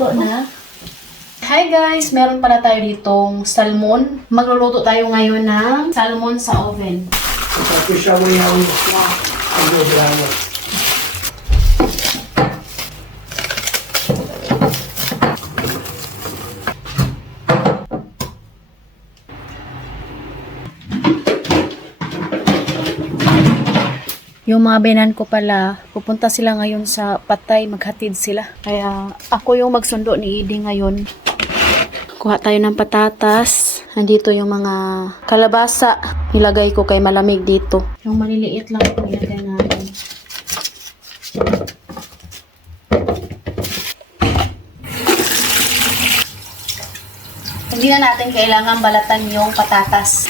luto na. Hi guys! Meron pala tayo ditong salmon. Magluluto tayo ngayon ng salmon sa oven. Tapos siya mo yung ano. Yung mga binan ko pala, pupunta sila ngayon sa Patay, maghatid sila. Kaya ako yung magsundo ni Edie ngayon. Kuha tayo ng patatas. Nandito yung mga kalabasa. Nilagay ko kay malamig dito. Yung maliliit lang po nilagay natin. Hindi na natin kailangan balatan yung patatas.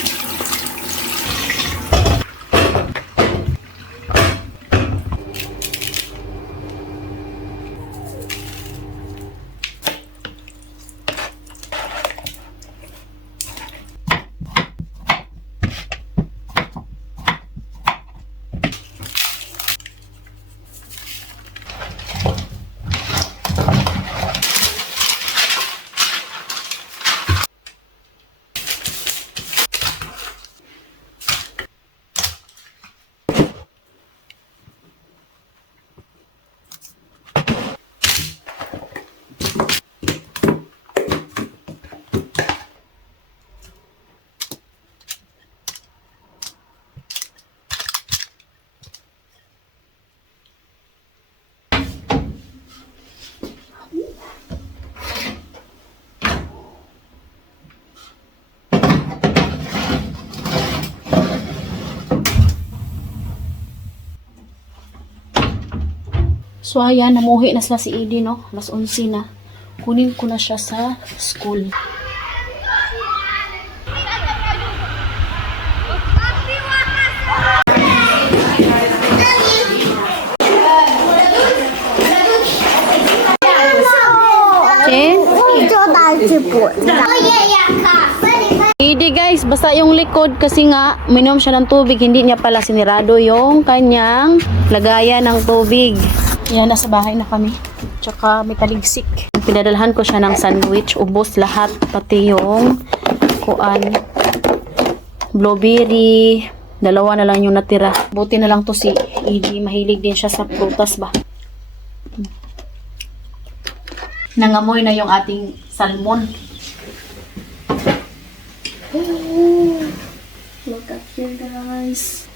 So ayan, namuhi na sila si Edie, no? Alas 11 na. Kunin ko na siya sa school. Edie guys, basta yung likod kasi nga minom siya ng tubig, hindi niya pala sinirado yung kanyang lagayan ng tubig. Yan, nasa bahay na kami. Tsaka may taligsik. Pinadalhan ko siya ng sandwich. Ubos lahat. Pati yung kuan. Blueberry. Dalawa na lang yung natira. Buti na lang to si Edie. Mahilig din siya sa prutas ba. Nangamoy na yung ating salmon. Oh, look at here guys.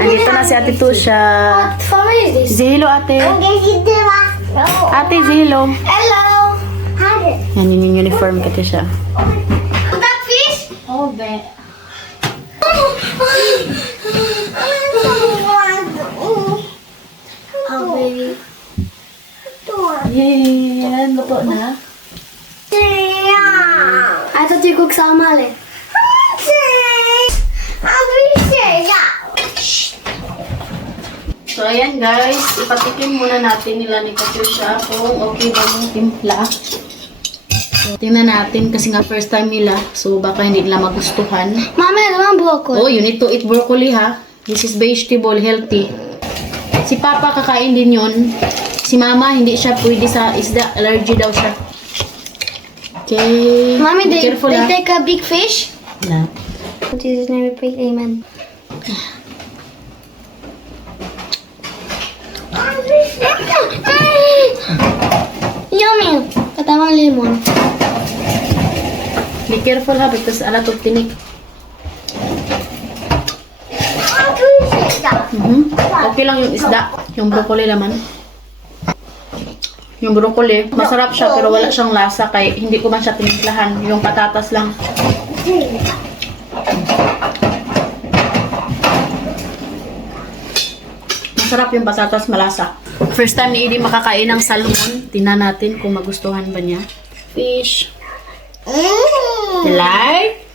Andito na si Ate Tusha. What family is this? Zihilo, ate. Ate, Zihilo. Hello. Hi. Yan yung uniform ka siya. That fish? Oh, be. Oh, baby. Yay! Luto na. I thought you cooked salmon. So, ayan guys. Ipatikim muna natin nila ni Katusha kung okay ba yung timpla. So, tingnan natin kasi nga first time nila. So, baka hindi nila magustuhan. Mama, I want broccoli. Oh, you need to eat broccoli ha. This is vegetable, healthy. Si Papa kakain din yun. Si Mama, hindi siya pwede sa isda. Allergy daw siya. Okay. Mommy, Be they careful, take a big fish. Na. In Jesus' name we pray, amen. Yummy! Katawang lemon. Be careful ha because a lot of tinik. Okay lang yung isda. Yung broccoli naman. Yung broccoli, masarap siya pero wala siyang lasa kaya hindi ko man siya tinimplahan. Yung patatas lang. Masarap yung patatas, malasa. First time ni Edie makakain ng salmon. Tingnan natin kung magustuhan ba niya. Fish. Like?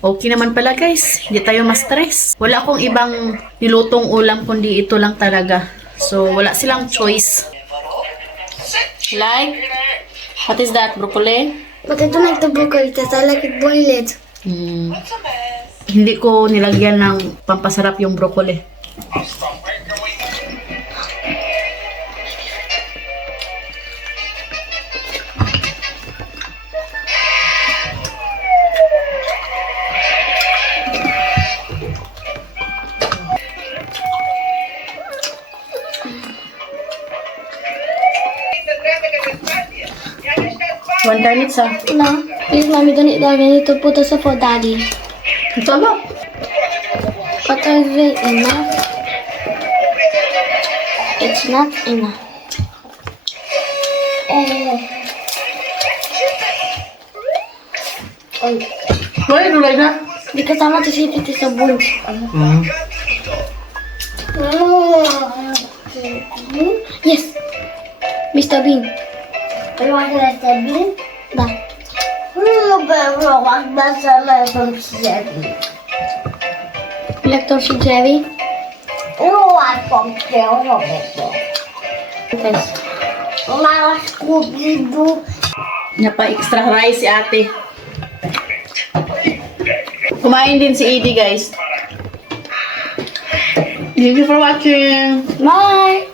Okay naman pala guys. Hindi tayo ma-stress. Wala akong ibang nilutong ulam kundi ito lang talaga. So, wala silang choice. Like? What is that? Broccoli? But I don't like the broccoli because I like it boiled. Hindi ko nilagyan ng pampasarap yung broccoli. One garnets ah. No, please, mommy, don't eat that. We need to put this up for daddy. Ito ba? Butter is it enough? It's not enough. Oh, Why do you like that? because I want to see if it is a bone. Yes, Mr. Bean. You want Mr. Bean? Da. Wag na sana itong Jerry. Lector si Jerry. Iwan pong kero ito. Yes. Mga Scooby-Doo. Napa-extra rice si ate. Kumain din si Edie, guys. Thank you for watching. Bye.